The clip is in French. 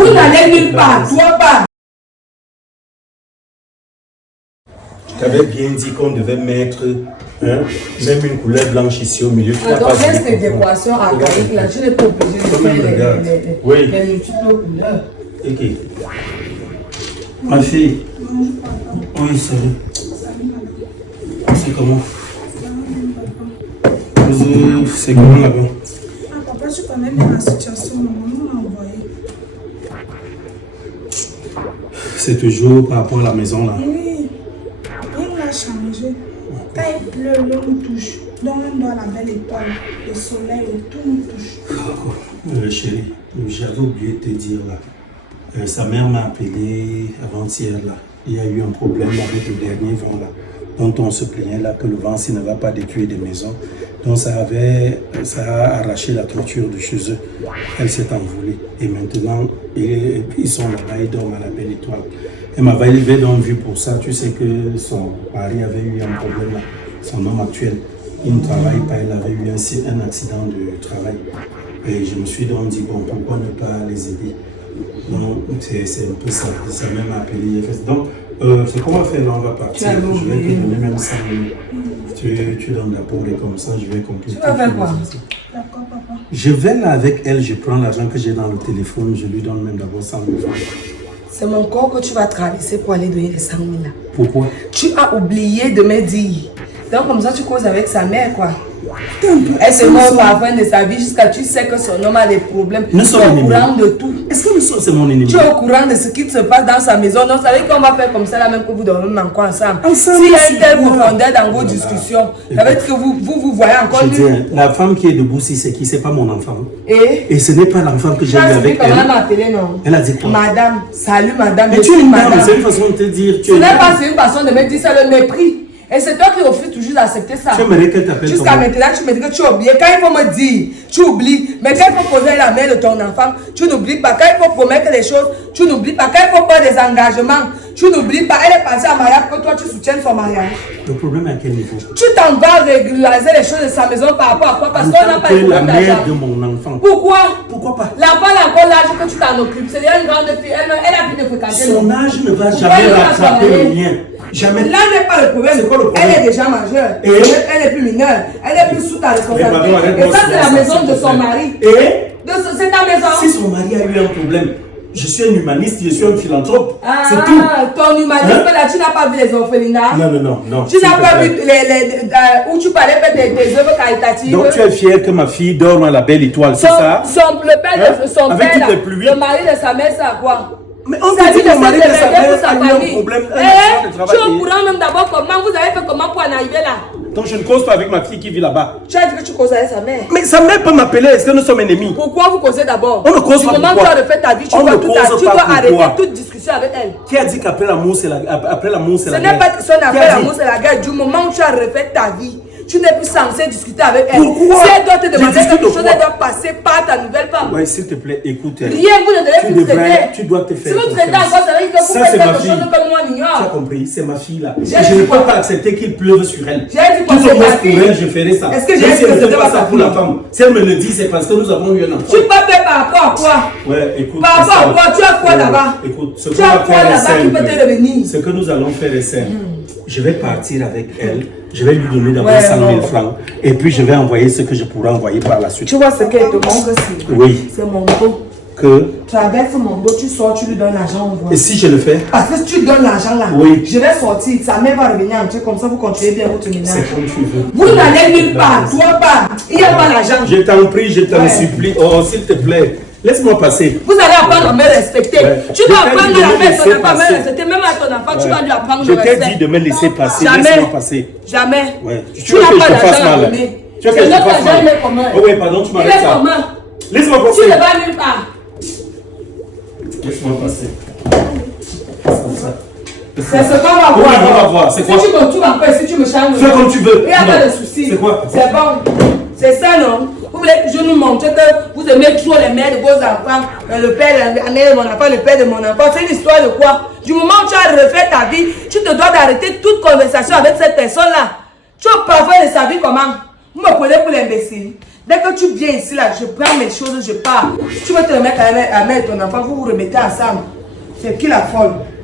Vous n'allez nulle part, toi pas. Tu avais bien dit qu'on devait mettre même une couleur blanche ici au milieu. Donc, reste des décorations archaïques là. Je n'ai pas obligé de faire les multiples couleurs. Ok. Ma fille. Oui, salut. C'est comment? C'est comment là-bas? Papa, tu connais bien la situation, maman m'a envoyé. C'est toujours par rapport à la maison là? Oui, rien n'a changé. Quand il pleut, l'eau nous touche. Donc on doit la belle étoile, le soleil, tout nous touche. Chérie, j'avais oublié de te dire là. Sa mère m'a appelé avant-hier là. Il y a eu un problème avec le dernier vent là, dont on se plaignait là que le vent s'il ne va pas détruire des maisons. Donc ça a arraché la toiture de chez eux. Elle s'est envolée. Et maintenant, ils sont là-bas, ils dorment à la belle étoile. Elle m'avait élevé donc vu pour ça. Tu sais que son mari avait eu un problème là, son homme actuel. Il ne travaille pas, il avait eu un accident de travail. Et je me suis donc dit, bon, pourquoi ne pas les aider? Donc, c'est un peu ça. Ça m'a appelé. Donc, c'est qu'on va faire là, on va partir. Je vais te donner même 5 minutes. Tu donnes la parole et comme ça, je vais compléter. Tu vas faire quoi? D'accord, papa. Je vais là avec elle, je prends l'argent que j'ai dans le téléphone, je lui donne même d'abord 100 000 francs. C'est mon corps que tu vas traverser pour aller donner les 100 000 là. Pourquoi? Tu as oublié de me dire. Donc comme ça, tu causes avec sa mère quoi. Elle se montre à la fin de sa vie jusqu'à tu sais que son homme a des problèmes. Nous sommes au courant de tout. Est-ce que c'est mon ennemi? Tu es au courant de ce qui se passe dans sa maison. Donc, vous savez qu'on va faire comme ça là même que vous dormez encore ensemble. S'il y a une telle profondeur dans vos discussions, ça veut dire que vous voyez encore. Je dis, la femme qui est debout ici, c'est qui? C'est pas mon enfant. Et ce n'est pas l'enfant que j'ai eu avec elle. Elle m'a appelé, non? Elle a dit quoi? Madame, salut madame. Mais tu es une dame, c'est une façon de te dire. Ce n'est pas une façon de me dire, c'est le mépris. Et c'est toi qui refuses toujours d'accepter ça. Tu aimerais qu'elle t'appelle jusqu'à maintenant, tu me dis que tu oublies. Quand il faut me dire, tu oublies. Mais quand il faut poser la main de ton enfant, tu n'oublies pas. Quand il faut promettre des choses, tu n'oublies pas. Quand il faut faire des engagements, tu n'oublies pas. Elle est passée à mariage pour que toi tu soutiennes son mariage. Le problème est à quel niveau? Tu t'en vas régulariser les choses de sa maison par rapport à quoi? Parce qu'on n'a pas eu la mère de mon enfant. Pourquoi? Pourquoi pas? L'enfant a encore l'âge que tu t'en occupes. C'est une grande fille. Elle a fini de fréquenter. Son âge ne va jamais rattraper le mien. Jamais. Là n'est pas le problème. C'est quoi le problème? Elle est déjà majeure. Elle est plus mineure. Elle est plus sous ta responsabilité. Et ça, c'est la maison de son mari. C'est ta maison. Si son mari a eu un problème, je suis un humaniste, je suis un philanthrope. C'est tout. Ton humanisme là, tu n'as pas vu les orphelinats? Non. Tu n'as pas vu où tu parlais faire des œuvres caritatives? Donc tu es fier que ma fille dorme à la belle étoile, c'est ça? Le père de son père, le mari de sa mère, c'est à quoi? Mais on dit que le mari de sa mère a eu un problème. Tu es au courant même d'abord comment vous avez fait comment pour en arriver là? Donc je ne cause pas avec ma fille qui vit là-bas. Tu as dit que tu causes avec sa mère. Mais sa mère peut m'appeler, est-ce que nous sommes ennemis? Pourquoi vous causez d'abord? On ne cause pas. Du moment où tu as refait ta vie, tu dois arrêter toute discussion avec elle. Qui a dit qu'après l'amour c'est la guerre? Ce n'est pas question d'après l'amour c'est la guerre. Du moment où tu as refait ta vie, tu n'es plus censé discuter avec elle. Pourquoi? Si elle doit te demander quelque chose, elle doit passer par ta nouvelle femme. Oui, s'il te plaît, écoute. Rien, vous ne devez plus traiter. Tu dois te faire. Si vous traitez encore, ça veut dire que vous faites quelque chose que moi n'ignore. Tu as compris, c'est ma fille là. Je ne peux pas accepter qu'il pleuve sur elle. J'ai dit quoi, c'est ta fille. Pour elle, je ferai ça. Est-ce que j'ai dit que c'était pas ça pour la femme? Si elle me le dit, c'est parce que nous avons eu un enfant. Tu peux faire par rapport à quoi? Ouais, écoute. Par rapport à quoi? Tu as quoi là-bas? Écoute, ce tu as quoi là-bas qui peut te revenir? Ce que nous allons faire est simple. Je vais partir avec elle. Je vais lui donner d'abord 100 000 francs. Et puis je vais envoyer ce que je pourrai envoyer par la suite. Tu vois ce qu'elle te montre aussi? Oui. C'est mon dos. Que? Traverse mon dos, tu sors, tu lui donnes l'argent. Et si je le fais? Parce que si tu donnes l'argent là, oui. Je vais sortir, sa mère va revenir en Dieu, comme ça vous continuez bien votre ménage. C'est comme tu veux. Vous n'allez nulle part, toi pas. Il n'y a pas l'argent. Je t'en prie, je t'en supplie. Oh, s'il te plaît. Laisse-moi passer. Vous allez apprendre à me respecter. Tu dois apprendre à mettre ton enfant à me respecter. Même à ton enfant, tu vas lui apprendre le respect. Je t'ai dit de me laisser passer. Jamais. Laisse-moi passer. Jamais. Ouais. Tu n'as pas d'argent à donner. Tu veux que je te fasse mal? Oh oui, pardon, tu m'arrêtes ça. Laisse-moi passer. Tu ne vas nulle part. Laisse-moi passer. C'est ce qu'on va voir. Oui, on va voir. C'est quoi? Si tu me tues encore, si tu me changes. Fais comme tu veux. Il n'y a pas de souci. C'est quoi? C'est bon. C'est ça, non? Vous voulez que je nous montre que vous aimez trop les mères de vos enfants, le père, la mère de mon enfant, le père de mon enfant. C'est une histoire de quoi? Du moment où tu as refait ta vie, tu te dois d'arrêter toute conversation avec cette personne-là. Tu as parlé de sa vie comment? Vous me prenez pour l'imbécile. Dès que tu viens ici, là, je prends mes choses, je pars. Tu veux te remettre à la mère et ton enfant, vous vous remettez ensemble. C'est qui la folle?